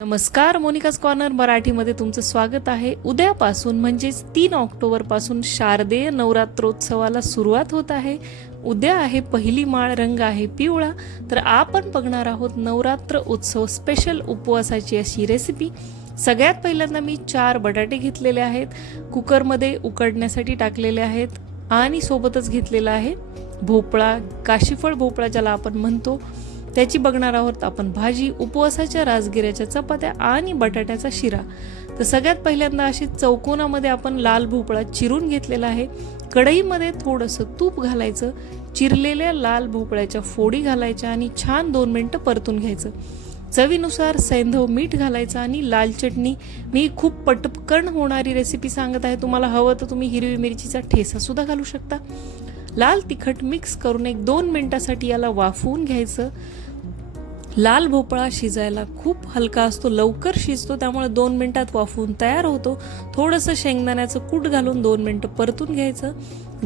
नमस्कार Monika's corner मराठीमध्ये तुमचं स्वागत आहे. उद्यापासून म्हणजेच तीन ऑक्टोबरपासून शारदेय नवरात्रोत्सवाला सुरुवात होत आहे. उद्या आहे पहिली माळ रंग आहे पिवळा. तर आपण बघणार आहोत नवरात्र उत्सव स्पेशल उपवासाची अशी रेसिपी सगळ्यात पहिल्यांदा मी चार बटाटे घेतलेले आहेत. कुकरमध्ये उकडण्यासाठी टाकलेले आहेत आणि सोबतच घेतलेला आहे भोपळा काशीफळ भोपळा ज्याला आपण म्हणतो. त्याची बघणार आहोत आपण भाजी उपवासाच्या राजगिऱ्याच्या चपात्या आणि बटाट्याचा शिरा. तर सगळ्यात पहिल्यांदा अशी चौकोनामध्ये आपण लाल भोपळा चिरून घेतलेला आहे. कढईमध्ये थोडंसं तूप घालायचं चिरलेल्या लाल भोपळ्याच्या फोडी घालायच्या आणि छान दोन मिनटं परतून घ्यायचं. चवीनुसार सैंधव मीठ घालायचं आणि लाल चटणी. मी खूप पटकन होणारी रेसिपी सांगत आहे. तुम्हाला हवं तर तुम्ही हिरवी मिरचीचा ठेसासुद्धा घालू शकता. लाल तिखट मिक्स करून एक दोन मिनटासाठी याला वाफवून घ्यायचं. लाल भोपळा शिजायला खूप हलका असतो लवकर शिजतो त्यामुळे दोन मिनटात वाफवून तयार होतो. थोडंसं शेंगदाण्याचं कूट घालून दोन मिनटं परतून घ्यायचं.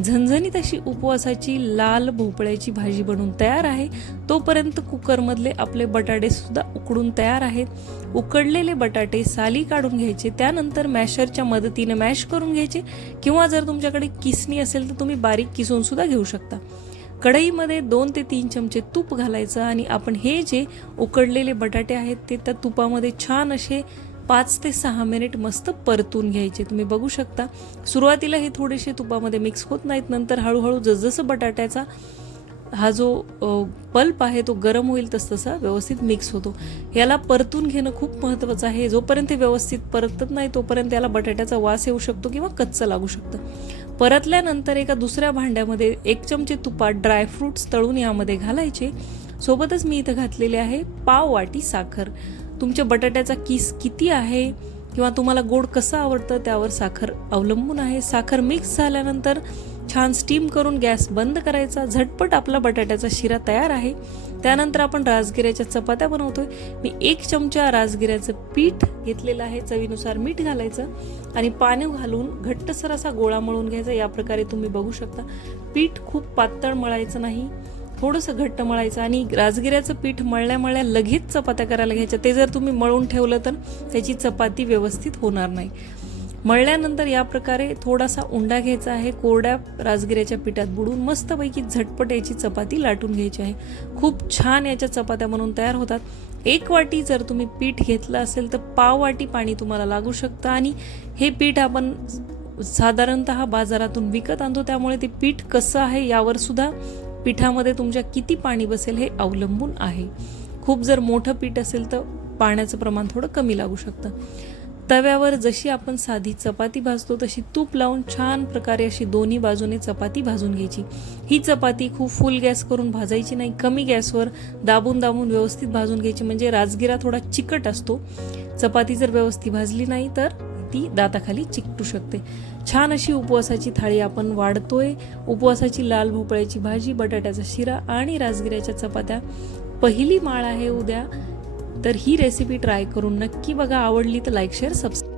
झणझणीत अशी उपवासाची लाल भोपळ्याची भाजी बनवून तयार आहे. तोपर्यंत कुकरमधले आपले बटाटेसुद्धा उकडून तयार आहेत. उकडलेले बटाटे साली काढून घ्यायचे त्यानंतर मॅशरच्या मदतीने मॅश करून घ्यायचे किंवा जर तुमच्याकडे किसणी असेल तर तुम्ही बारीक किसूनसुद्धा घेऊ शकता. कढईमध्ये दोन ते तीन चमचे तूप घालायचं आणि आपण हे जे उकडलेले बटाटे आहेत ते त्या तुपामध्ये छान असे पाच ते सहा मिनिट मस्त परतून घ्यायचे. तुम्ही बघू शकता. सुरुवातीला हे थोडेसे तुपामध्ये मिक्स होत नाहीत. नंतर हळूहळू जसजसं बटाट्याचा हा जो पल्प आहे तो गरम होईल तसतसा व्यवस्थित मिक्स होतो. याला परतून घेणं खूप महत्त्वाचं आहे. जोपर्यंत व्यवस्थित परतत नाही तोपर्यंत याला बटाट्याचा वास येऊ शकतो किंवा कच्चं लागू शकतं. परतल्यानंतर एका दुसऱ्या भांड्यामध्ये एक चमचे तुपात ड्रायफ्रूट्स तळून यामध्ये घालायचे. सोबतच मी इथं घातलेले आहे पाव वाटी साखर. तुमच्या बटाट्याचा किस किती आहे किंवा तुम्हाला गोड कसं आवडतं त्यावर साखर अवलंबून आहे. साखर मिक्स झाल्यानंतर छान स्टीम करून गॅस बंद करायचा झटपट आपला बटाट्याचा शिरा तयार आहे. त्यानंतर आपण राजगिऱ्याच्या चपात्या बनवतोय. मी एक चमचा राजगिऱ्याचं पीठ घेतलेलं आहे चवीनुसार मीठ घालायचं आणि पाणी घालून घट्टसर असा गोळा मळून घ्यायचा. या प्रकारे तुम्ही बघू शकता. पीठ खूप पातळ मळायचं नाही थोडंसं घट्ट मळायचं आणि राजगिऱ्याचं पीठ मळल्या मळल्या लगेच चपात्या करायला घ्यायच्या. ते जर तुम्ही मळून ठेवलं तर त्याची चपाती व्यवस्थित होणार नाही. मळल्यानंतर या प्रकारे थोडासा उंडा घ्यायचा आहे कोरड्या राजगिऱ्याच्या पिठात बुडून मस्तपैकी झटपट याची चपाती लाटून घ्यायची आहे. खूप छान याच्या चपात्या बनवून तयार होतात. एक वाटी जर तुम्ही पीठ घेतलं असेल तर पाव वाटी पाणी तुम्हाला लागू शकतं आणि हे पीठ आपण साधारणत बाजारातून विकत आणतो त्यामुळे ते पीठ कसं आहे यावर सुद्धा पिठामध्ये तुमच्या किती पाणी बसेल हे अवलंबून आहे. खूप जर मोठं पीठ असेल तर पाण्याचं प्रमाण थोडं कमी लागू शकतं. तव्यावर जशी आपण साधी चपाती भाजतो तशी तूप लावून छान प्रकारे अशी दोन्ही बाजूने चपाती भाजून घ्यायची. ही चपाती खूप फुल गॅस करून भाजायची नाही कमी गॅसवर दाबून दाबून व्यवस्थित भाजून घ्यायची. म्हणजे राजगिरा थोडा चिकट असतो. चपाती जर व्यवस्थित भाजली नाही तर ती दाताखाली चिकटू शकते. छान अशी उपवासाची थाळी आपण वाढतोय. उपवासाची लाल भोपळ्याची भाजी बटाट्याचा शिरा आणि राजगिऱ्याच्या चपात्या. पहिली माळ आहे उद्या. तर ही रेसिपी ट्राय करून नक्की बघा. आवडली तर लाईक शेअर सबस्क्राईब